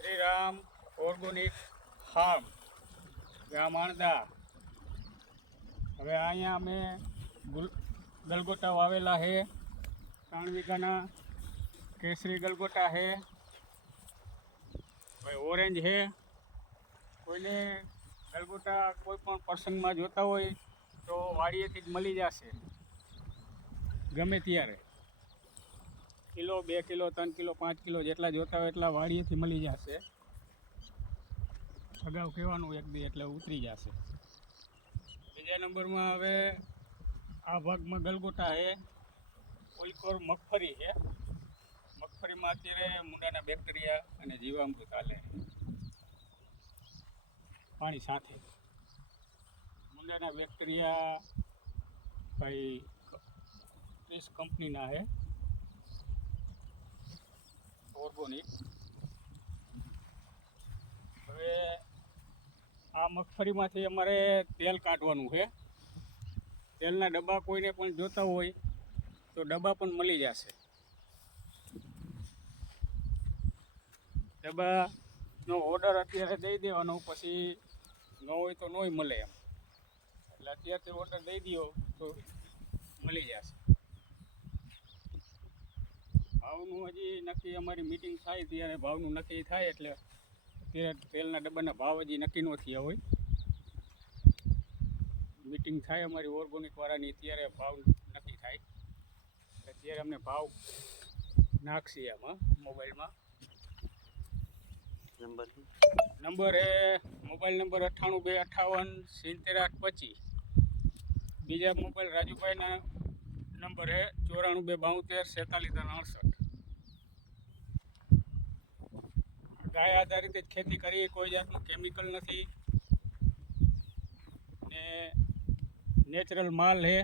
Shriram organic farm ગામ આણદા. હવે અહીંયા અમે ગલગોટા વાવેલા છે. 3 વીઘાના કેસરી ગલગોટા છે, ભાઈ ઓરેન્જ છે. કોઈને ગલગોટા કોઈ પણ પ્રસંગમાં જોતા હોય તો વાડીએથી જ મળી જશે, ગમે ત્યારે. કિલો 2 કિલો 3 કિલો 5 કિલો જેટલા જોતા હોય એટલા વાડીએથી મળી જશે. અગાઉ કહેવાનું એક દી એટલે ઉતરી જશે. બીજા નંબરમાં હવે આ ભાગમાં ગલગોટા છે, ઓલકોર મગફળી છે. મગફળીમાં અત્યારે મૂંડાના બેક્ટેરિયા અને જીવામૃત હાલે પાણી સાથે. મૂંડાના બેક્ટેરિયા ભાઈ 30 કંપનીના છે, ઓર્ગોનિક. હવે આ મગફળીમાંથી અમારે તેલ કાઢવાનું છે. તેલના ડબ્બા કોઈને પણ જોતા હોય તો ડબ્બા પણ મળી જશે. ડબ્બાનો ઓર્ડર અત્યારે દઈ દેવાનો, પછી ન હોય તો નોય મળે એમ. એટલે અત્યારથી ઓર્ડર દઈ દો તો મળી જશે. ભાવનું હજી નક્કી, અમારી મિટિંગ થાય ત્યારે ભાવનું નક્કી થાય. એટલે અત્યારે તેલના ડબ્બાના ભાવ હજી નક્કી ન થયા હોય. મિટિંગ થાય અમારી ઓર્ગોનિકવાળાની, ત્યારે ભાવ નક્કી થાય. અત્યારે અમને ભાવ નાખશે આમાં મોબાઈલમાં. નંબર એ મોબાઈલ નંબર 9825577825. બીજા મોબાઈલ રાજુભાઈના નંબર છે 9472724368. ગાય આધારિત જ ખેતી કરીએ, કોઈ જાતનું કેમિકલ નથી ને નેચરલ માલ છે.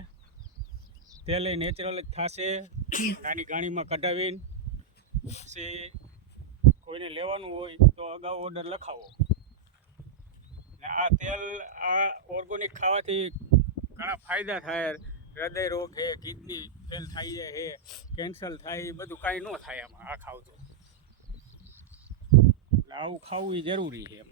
તેલ એ નેચરલ જ થશે. નાની ગાણીમાં કઢાવીને પછી કોઈને લેવાનું હોય તો અગાઉ ઓર્ડર લખાવો. ને આ તેલ, આ ઓર્ગોનિક ખાવાથી ઘણા ફાયદા થાય. હૃદય રોગ છે, કિડની ફેલ થઈ જાય છે, કેન્સર થાય, એ બધું કાંઈ ન થાય આમાં આ ખાવ તો. એટલે આવું ખાવું એ જરૂરી છે એમ.